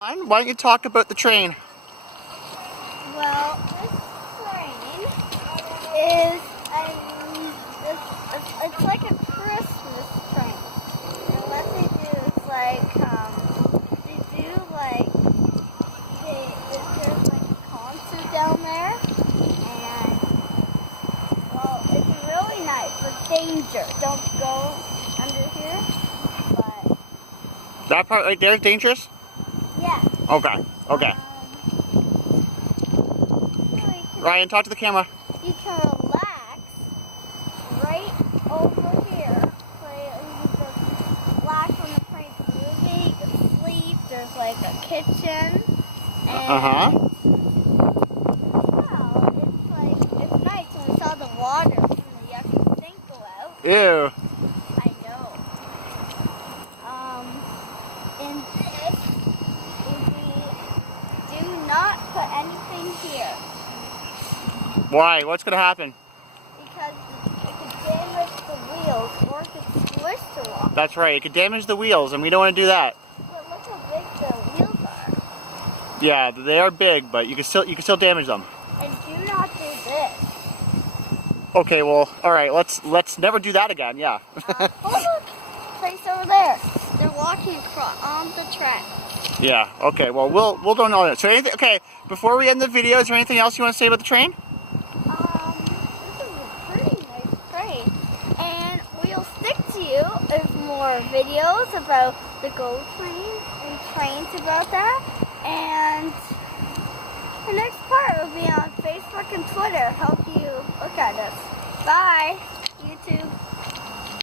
Why don't you talk about the train? Well, this train is it's like a Christmas train. And what they do is there's like a concert down there, and well, it's really nice, but danger. Don't go under here. But That part right there is dangerous? yeah. Okay, okay. Ryan, talk to the camera. You can relax right over here. So you can relax when the train's moving. You can sleep. There's like a kitchen. And well, it's nice when we saw the water from the yucky thing go out. Ew. I know. And this is do not put anything here. Why? What's going to happen? Because it could damage the wheels or it could squish the wall. That's right. It could damage the wheels, and we don't want to do that. But look how big the wheels are. Yeah, they are big, but you can still damage them. And do not do this. Okay, well, all right. Let's never do that again. Yeah. Oh look, place over there. They're walking across on the track. Yeah. Okay. Well, we'll don't know that. So, okay. Before we end the video, is there anything else you want to say about the train? This is a pretty nice train, and we'll stick to you with more videos about the GO trains and trains about that. And the next part will be on Facebook and Twitter. Help you look at us. Bye, YouTube.